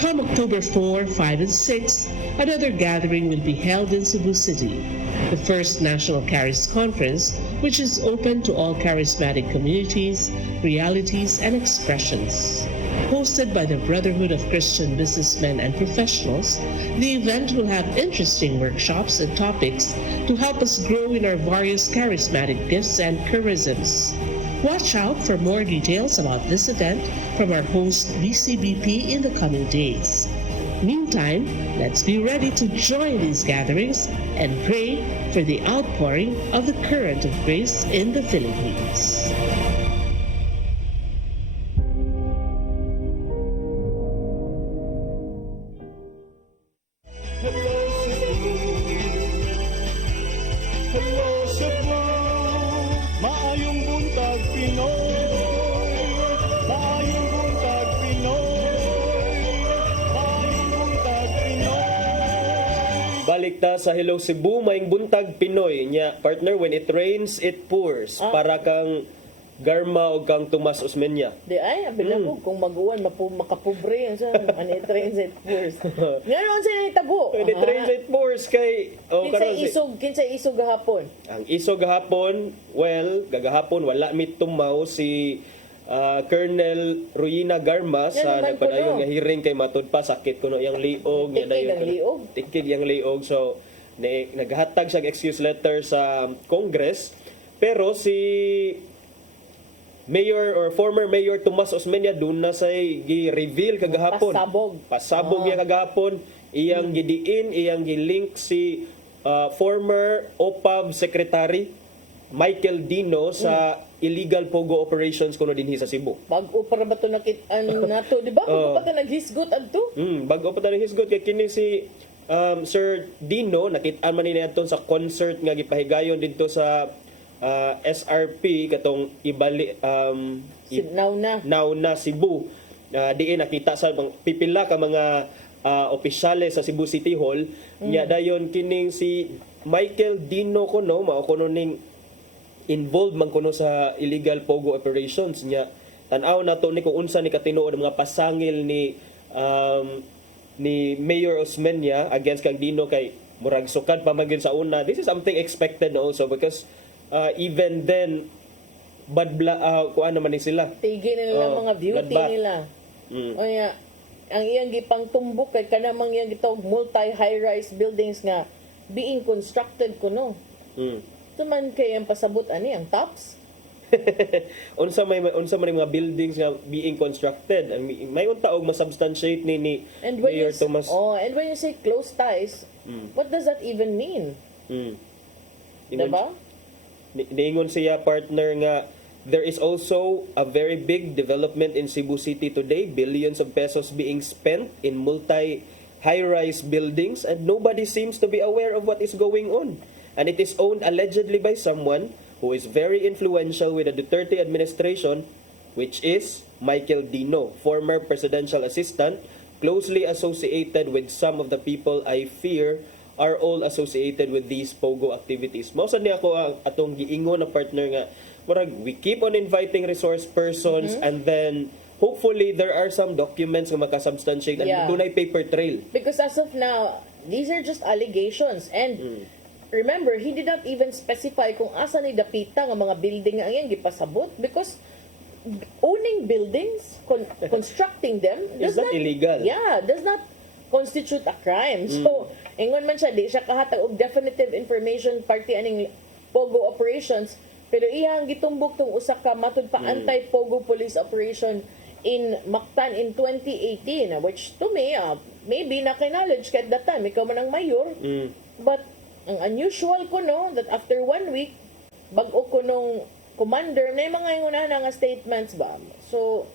Come October 4, 5, and 6, another gathering will be held in Cebu City, the first National Charis Conference, which is open to all charismatic communities, realities, and expressions. Hosted by the Brotherhood of Christian Businessmen and Professionals, the event will have interesting workshops and topics to help us grow in our various charismatic gifts and charisms. Watch out for more details about this event from our host BCBP in the coming days. Meantime, let's be ready to join these gatherings and pray for the outpouring of the current of grace in the Philippines. Hello Cebu. Hello Cebu. Maayong buntag Pinoy. Maayong buntag Pinoy. Maayong buntag Pinoy. Balik ta sa Hello Cebu, maing buntag Pinoy nya partner, when it rains it pours. Para kang Garma o kang Tomas Osmeña. Di ay, abin ako, kung mag-uwan, makapobre yan sa transit force. Ngayon sa itabo. The transit force kay Kinsa isog gahapon. ang iso gahapon, well, gagahapon wala mitumaw si Colonel Ruyina Garma sa Yan naman nagpadayon kuno. nga hearing kay matud pa sakit kuno yang liog Tikid ang liog. tikid yang liog, so naghatag siya excuse letter sa Congress, pero si Mayor or former Mayor Tomas Osmeña doon na say gi-reveal kagahapon. Pasabog niya kagahapon. Iyang gidiin, iyang gilink si former OPAB Secretary Michael Dino sa illegal pogo operations kuno dinhi sa Cebu. Bago para ba ito nato, di ba? Bago pa ito naghisgot adto? Bago pa tayo hisgot kay kini si Sir Dino, nakit-an man niya sa concert nga gipahigayon dito sa SRP katong Nauna Cebu. Diin nakita sa pipila ka mga opisyales sa Cebu City Hall. Nya dayon kining si Michael Dino kuno mao kuno ning involved man kuno sa illegal pogo operations nya. Tan-aw nato ni kung unsa ni katinuod mga pasangil ni Mayor Osmeña against kang Dino kay murag sukad pa magin sa una. This is something expected also because even then kuan naman ni sila. Tigi nila mga beauty nila. O ya, ang iyang gipang tumbok kay kanamang iyang gitawag multi-high-rise buildings nga being constructed kuno. Tuman kay ang pasabot ani ang tops. unsa man mga buildings nga being constructed, may unta og masubstantiate ni Mayor Tomas. And when you say close ties, what does that even mean? Diba? Niingon siya partner nga there is also a very big development in Cebu City today, billions of pesos being spent in multi high-rise buildings and nobody seems to be aware of what is going on. And it is owned allegedly by someone who is very influential with the Duterte administration, which is Michael Dino, former presidential assistant, closely associated with some of the people I fear are all associated with these pogo activities. Mao sad ni ako ang atong giingon na partner nga murag we keep on inviting resource persons and then hopefully there are some documents nga makasubstantiate and dunay paper trail. Because as of now, these are just allegations and remember, he did not even specify kung asa ni dapita nga mga building nga iyang gipasabot because owning buildings, constructing them is not illegal. Yeah, does not constitute a crime. So, ingon man siya, di siya kahatag og definitive information party aning pogo operations, pero iyang gitumbok tong usa ka matud pa anti-pogo police operation in Mactan in 2018, which to me, maybe na-knowledge ka at that time, ikaw man ang mayor, but ang unusual ko no, that after 1 week, bag-o ko nung commander, na yung mga ingunahan nga statements ba? So,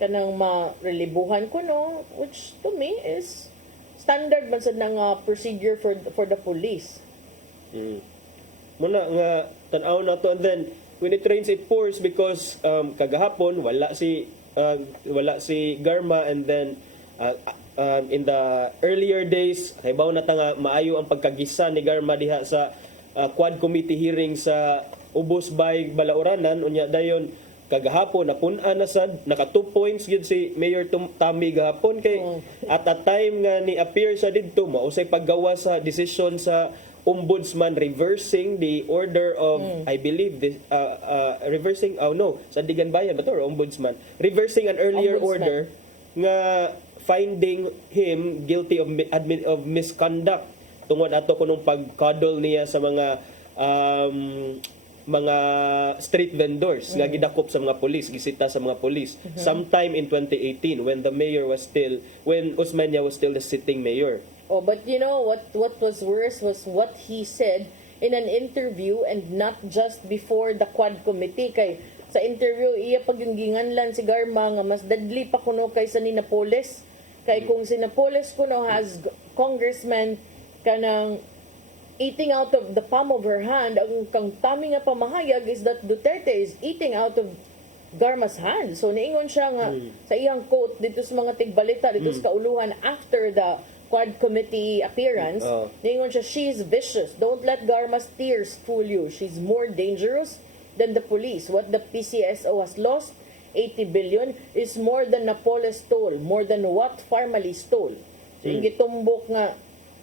kanang ma-relibuhan ko no, which to me is standard man sa nang procedure for the police. Muna nga tan-aw na to and then when it rains it pours because kagahapon wala si Garma and then in the earlier days haybaw na ta nga maayo ang pagkagisa ni Garma diha sa Quad Committee hearing sa Ubos Bay Balauranan unya dayon kagahapon napun-an na sad naka 2 points gyud si Mayor Tami gahapon kay at a time nga ni appear siya didto mausay paggawa sa decision sa ombudsman reversing the order of I believe this reversing sa Digan Bayan ba to or ombudsman reversing an earlier order nga finding him guilty of misconduct tungod ato kunong pagkadol niya sa mga street vendors nga gidakop sa mga pulis, gisita sa mga pulis sometime in 2018 when Osmeña was still the sitting mayor. Oh, but you know what was worse was what he said in an interview and not just before the Quad Committee kay sa interview iya pag yung ginganlan si Garma nga mas deadly pa kuno kaysa ni Napoles kay kung si Napoles kuno has congressman kanang eating out of the palm of her hand, ang kang Tami nga pamahayag is that Duterte is eating out of Garma's hand. So niingon siya nga sa iyang quote dito sa mga tigbalita dito sa kauluhan after the Quad Committee appearance, niingon siya, she's vicious. Don't let Garma's tears fool you. She's more dangerous than the police. What the PCSO has lost, 80 billion, is more than Napoles stole, more than what Farmally stole. So, yung gitumbok nga,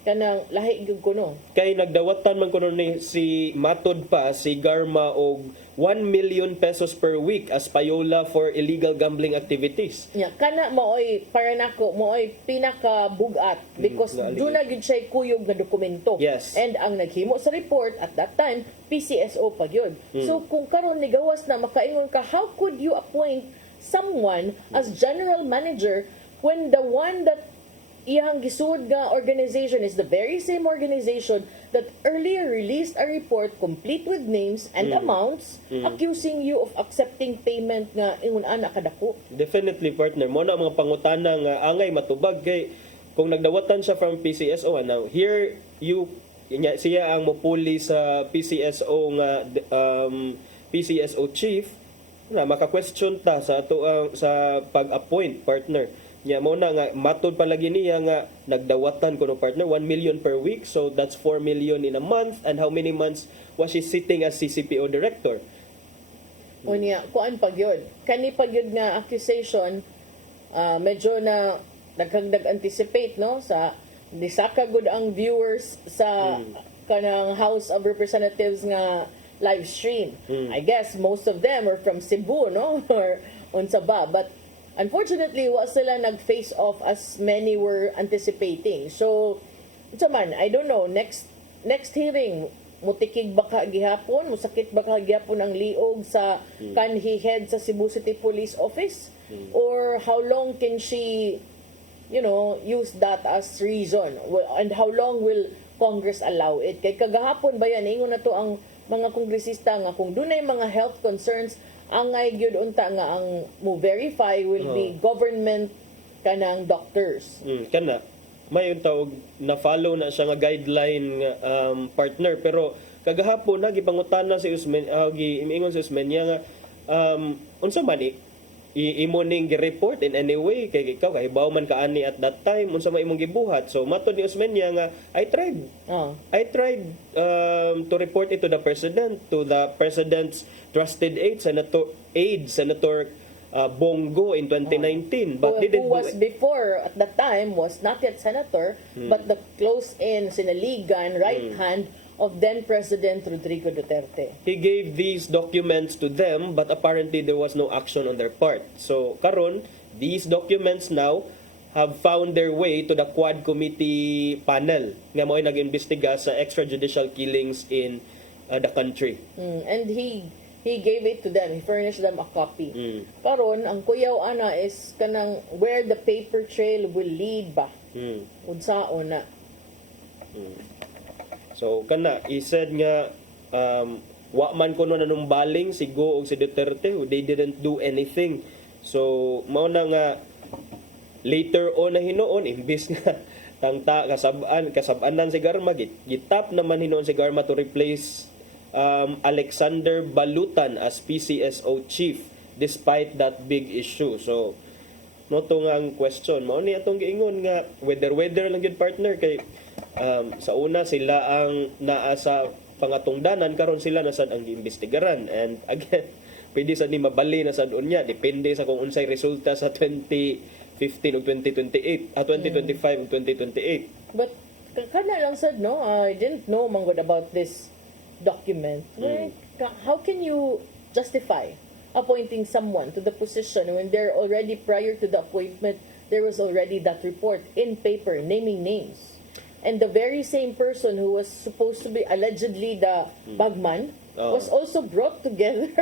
kanang lahi gyud kuno. Kay nagdawatan man kuno ni si matod pa si Garma og 1 million pesos per week as payola for illegal gambling activities. Yeah, kana maoy para nako maoy pinaka bugat because do na gyud siya kuyog nga dokumento. Yes. And ang naghimo sa report at that time PCSO pa gyud. So kung karon ni gawas na makaingon ka, how could you appoint someone as general manager when the one that iyang gisud nga organization is the very same organization that earlier released a report complete with names and amounts accusing you of accepting payment nga ingon ana kadako. Definitely, partner. Mo na ang mga pangutana nga angay matubag kay kung nagdawatan siya from PCSO, now here siya ang mopuli sa PCSO nga PCSO chief na maka-question ta sa ato sa pag-appoint, partner. Nya mo na nga matod palagi niya nga nagdawatan kuno, partner, 1 million per week, so that's 4 million in a month. And how many months was she sitting as CCPO director? Unya kuan pagyod kani pagyod nga accusation, medyo na nagkagdag-anticipate no sa disaka gud ang viewers sa kanang House of Representatives nga live stream. I guess most of them are from Cebu, no, or unsa ba, but unfortunately, wa sila nag-face off as many were anticipating. So, ito man, I don't know, next hearing, mutikig baka gihapon, musakit baka gihapon ang liog sa kanhi head sa Cebu City Police Office? Or how long can she, use that as reason? And how long will Congress allow it? Kay kagahapon ba yan, ingon na to ang mga kongresista nga kung dunay mga health concerns, angay gyud unta nga ang mo verify will be government kanang doctors. Kana may tawag na follow na siya nga guideline nga partner, pero kagahapon na gipangutana si Usman giingon si Usman nga unsa man imo ning gi-report in any way kay ikaw kay baw man kaani at that time unsa man imong gibuhat. So matod ni Usman nga I tried to report it to the president, to the president's trusted aide, Senator Bongo in 2019, but who was before at that time was not yet senator, but the close-in sinaligan right hand of then President Rodrigo Duterte. He gave these documents to them, but apparently there was no action on their part. So karon these documents now have found their way to the Quad Committee panel nga mo'y nag-imbestiga sa extrajudicial killings in the country. And he gave it to them. He furnished them a copy. Karon ang kuyaw ana is kanang where the paper trail will lead ba. Unsaon na. So kana he said nga wa man kuno nanumbaling si Go og si Duterte, they didn't do anything. So mao na nga later on na hinuon imbis nga tangta kasabanan si Garma gitap naman hinuon si Garma to replace Alexander Balutan as PCSO chief despite that big issue. So mo to nga ang question mao ni atong giingon nga whether lang gyud, partner, kay sa una sila ang naa sa pangatungdanan, karon sila na sad ang giimbestigaran, and again pwede sad ni mabali na sad unya depende sa kung unsay resulta sa 2015 ug 2028 2025 ug 2028. But kana lang sad no, I didn't know manggod about this document. Like, how can you justify appointing someone to the position when there already prior to the appointment there was already that report in paper naming names? And the very same person who was supposed to be allegedly the bagman was also brought together.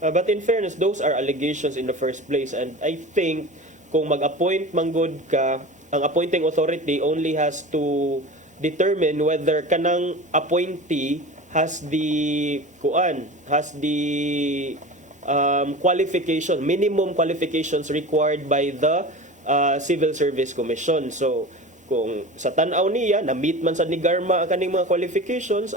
But in fairness, those are allegations in the first place, and I think kung mag-appoint manggod ka, ang appointing authority only has to determine whether kanang appointee has the minimum qualifications required by the Civil Service Commission. So kung sa tan-aw niya na-meet man sa ni Garma ang kaning mga qualifications,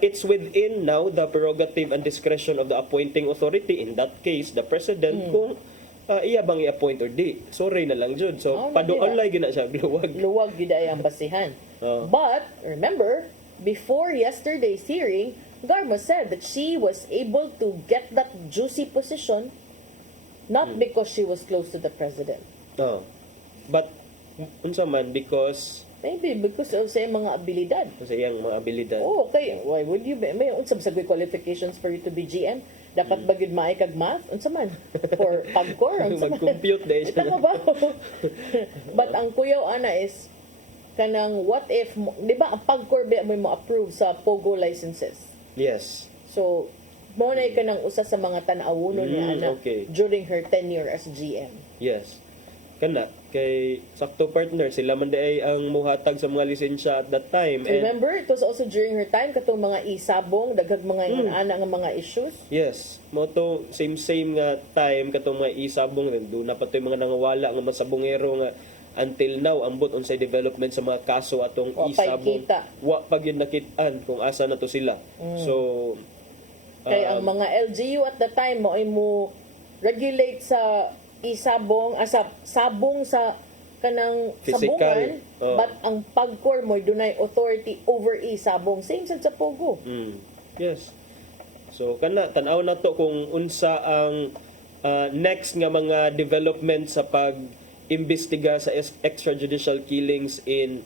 it's within now the prerogative and discretion of the appointing authority, in that case the president, kung iya bang i-appoint or di. Sorry na lang jud. So paduol lay gina siya luwag gid ay ang basihan. But remember, before yesterday's hearing, Garma said that she was able to get that juicy position not because she was close to the president. Oh. But unsa man because Maybe because of sa mga abilidad. sa iyang mga abilidad. Oh, okay. Why would you be? May unsab sa qualifications for you to be GM? Dapat ba gid maay kag math? Unsa man? For pagkor? Unsa man? Mag-compute dahil siya. Tama ba? But ang kuyaw ana is kanang what if, di ba ang pagkor ba mo approve sa POGO licenses? Yes. So, mo na kanang usa sa mga tan-awunon ni ana okay. during her tenure as GM. Yes. Kana kay sakto partner sila man ay ang muhatag sa mga lisensya at that time. And Remember, it was also during her time katong mga isabong, daghag mga ana nga mga issues. yes, mo to same nga time katong mga isabong do na patoy mga nangawala nga masabongero nga until now ambot unsay development sa mga kaso atong Wa pa'y isabong. kita. Wa pa gyud nakit-an kung asa na to sila. So Kay ang mga LGU at the time mo ay mo regulate sa isabong sa sabong sa kanang Physical. sabungan Oh. but ang pagkor mo dunay authority over isabong same sad sa POGO. Yes. So kana tan-aw na to kung unsa ang next nga mga development sa pag-imbestiga sa extrajudicial killings in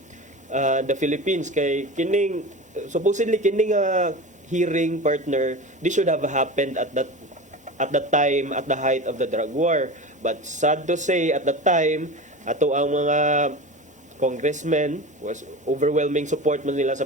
the Philippines kay kining supposedly kining hearing partner this should have happened at that time at the height of the drug war, but sad to say at that time ato ang mga congressmen was overwhelming support man nila sa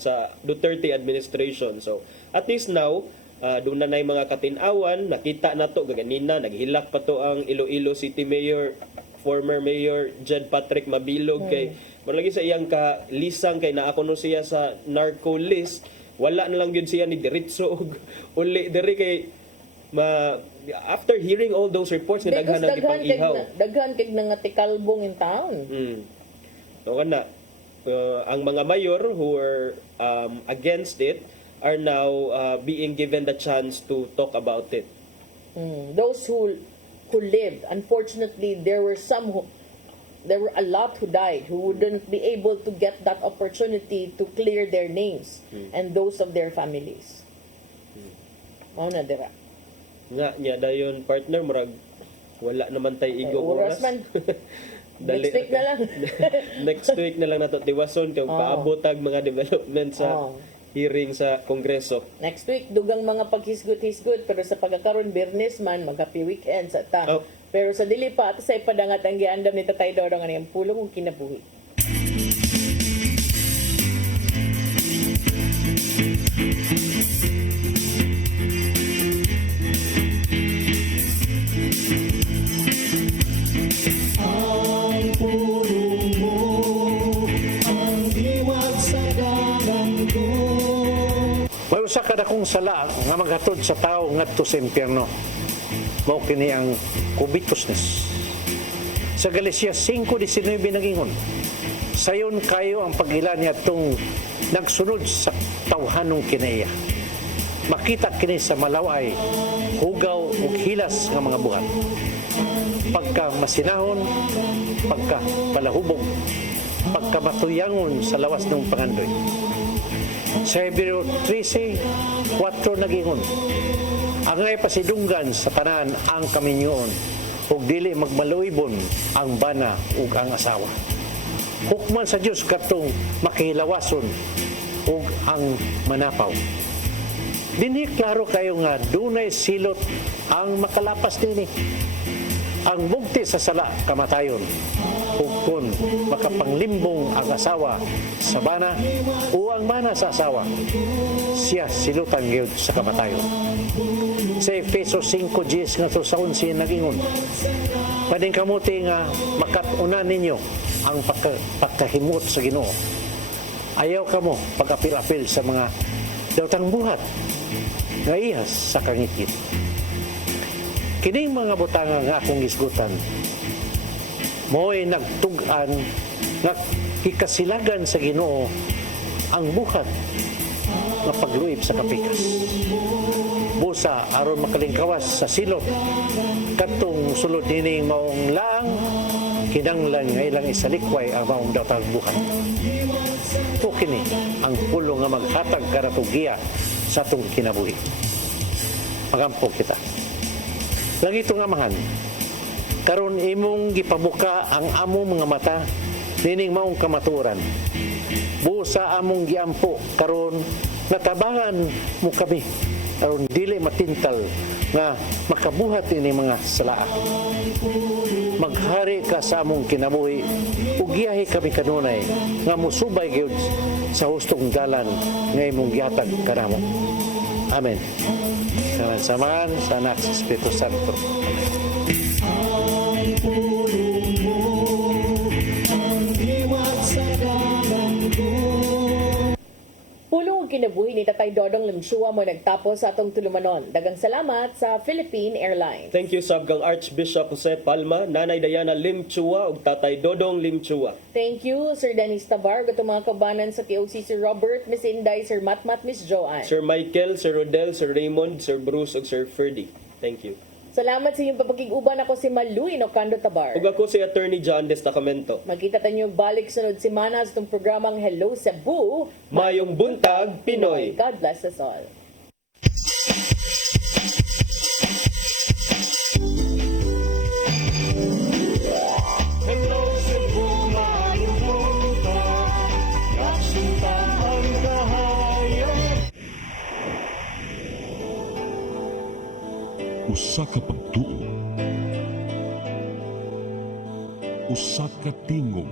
sa Duterte administration. So at least now doon na mga katin-awan, nakita na to gaganina, naghilak pa to ang Iloilo City Mayor, former Mayor Jed Patrick Mabilog kay malagi sa iyang lisang kay naa kuno siya sa narco list, wala na lang yun siya ni diretso og uli diri kay after hearing all those reports nga daghan ang ipang-ihaw. Daghan kay nangatikalbong in town. So kana ang mga mayor who were against it are now being given the chance to talk about it. Those who lived, unfortunately there were a lot who died who wouldn't be able to get that opportunity to clear their names and those of their families. Mao na dira. Nga niya dayon partner murag wala naman tay igong oras. Man. Next week na lang. Next week na lang nato tiwason kung paabot ang mga development sa hearing sa Kongreso. Next week dugang mga paghisgot-hisgot pero sa pagkakaron Biyernes man mag-happy weekend sa ta. Pero sa dili pa at sa ipadangat ang giandam ni Tatay Dodong nga niyang pulong ug kinabuhi. Ang pulong mo, ang diwag sa dalan ko. May usa ka dakong sala nga maghatod sa tao ngadto sa impyerno. Mao kini ang covetousness. Sa Galacia 5:19 nagingon, sayon kayo ang pagila niya tong nagsunod sa tawhanong kinaiya. Makita kini sa malaway, hugaw ug hilas nga mga buhat. Pagka masinahon, pagka palahubog, pagka matuyangon sa lawas ng pangandoy. Sa Hebreo 13:4 nagingon, ang ngay pasidunggan sa tanan ang kaminyoon, ug dili magmaluibon ang bana ug ang asawa. Hukman sa Dios katong makihilawason ug ang manapaw. Dinhi klaro kayo nga dunay silot ang makalapas dinhi. Ang bugti sa sala kamatayon, ug kun makapanglimbong ang asawa sa bana o ang bana sa asawa, siya silutan gyud sa kamatayon. Sa Efesos 5:10 nga sa 11 nagingon, pading kamuti nga makatunan ninyo ang pagkahimot sa Ginoo. Ayaw kamo pag-apil-apil sa mga daotang buhat nga ihas sa kangit-ngit. Kining mga butanga nga akong isgutan, mo'y nagtug-an nga kikasilagan sa Ginoo ang buhat nga pagluib sa kapikas. Busa aron makalingkawas sa silot katong sulod nining maong laang kinanglan nga ilang isalikway ang maong datang buhat. O kini ang pulo nga maghatag karatugiya sa atong kinabuhi. Magampo kita. Lagi ito nga mahan, karon imong gipabuka ang among mga mata, nining maong kamaturan. Busa among giampo, karon natabangan mo kami, karon dili matintal nga makabuhat ini mga salaa. Maghari ka sa among kinabuhi, ugiyahi kami kanunay, nga musubay gyud sa hustong dalan nga imong gihatag kanamo. Amen. Sa samahan sa anak sa Espiritu Santo. Ang pulong mo, ang diwat sa dalan ko. Pulong kinabuhi ni Tatay Dodong Limchua mo nagtapos sa atong tulumanon. Dagang salamat sa Philippine Airlines. Thank you Sabgang Archbishop Jose Palma, Nanay Diana Limchua ug Tatay Dodong Limchua. Thank you, Sir Dennis Tabar, gatong mga kabanan sa TOC, Sir Robert, Miss Inday, Sir Matmat, Miss Joanne. Sir Michael, Sir Rodel, Sir Raymond, Sir Bruce ug Sir Ferdy. Thank you. Salamat sa iyong papakiguban. Ako si Malu Inocando Tabar. Ug ako si Attorney John Destacamento. Magkita tayo balik sunod semana sa itong programang Hello Cebu. Mayong buntag, Pinoy. God bless us all. Hello Cebu, mayong buntag, kasinta ang kahayag. Usa ka pagtuo, usa ka tingog,